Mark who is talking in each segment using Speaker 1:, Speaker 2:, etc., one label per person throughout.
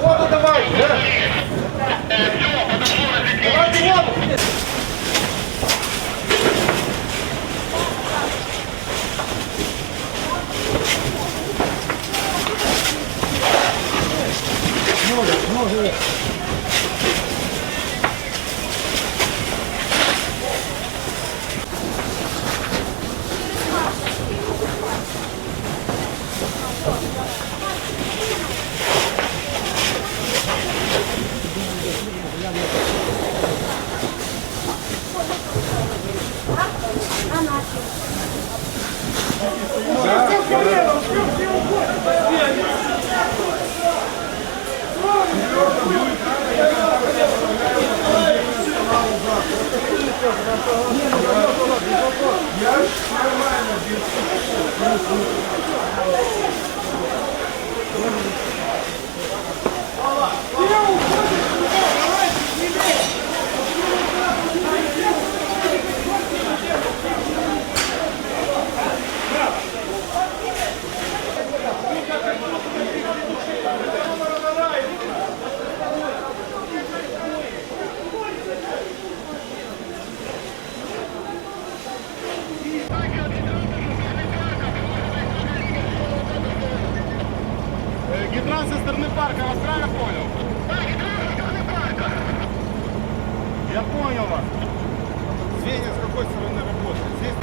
Speaker 1: Воду давай! Давайте воду! Ну, я нормально Гидрант со стороны парка, вас правильно понял? Я понял вас. Звенья с какой стороны работает? Здесь?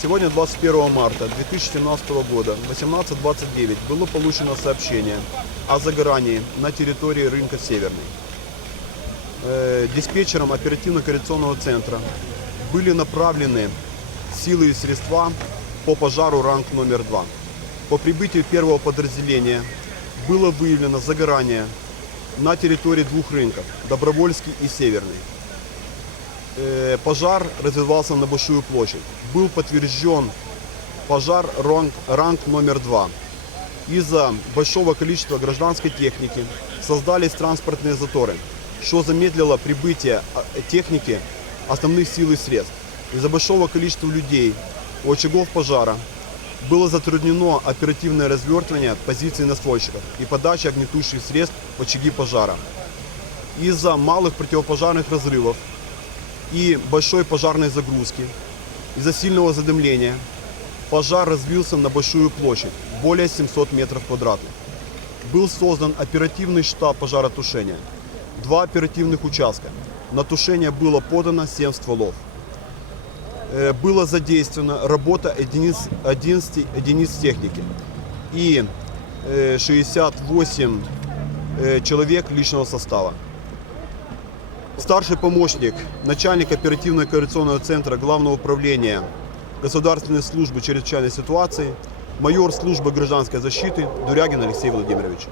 Speaker 2: Сегодня 21 марта 2017 года в 18.29 было получено сообщение о загорании на территории рынка Северный. Э, Диспетчером оперативно-коррекционного центра были направлены силы и средства по пожару ранг номер 2. По прибытию первого подразделения было выявлено загорание на территории двух рынков – Добровольский и Северный. Пожар развивался на Большую площадь. Был подтвержден пожар ранг, ранг номер два. Из-за большого количества гражданской техники создались транспортные заторы, что замедлило прибытие а, техники основных сил и средств. Из-за большого количества людей у очагов пожара было затруднено оперативное развертывание позиций настройщиков и подача огнетушащих средств в очаги пожара. Из-за малых противопожарных разрывов и большой пожарной загрузки, из-за сильного задымления, пожар развился на большую площадь, более 700 метров квадратных. Был создан оперативный штаб пожаротушения, два оперативных участка. На тушение было подано 7 стволов. Э, Было задействована работа единиц, 11 единиц техники и э, 68 э, человек личного состава. Старший помощник, начальник оперативно-координационного центра Главного управления Государственной службы чрезвычайной ситуации, майор службы гражданской защиты Дурягин Алексей Владимирович.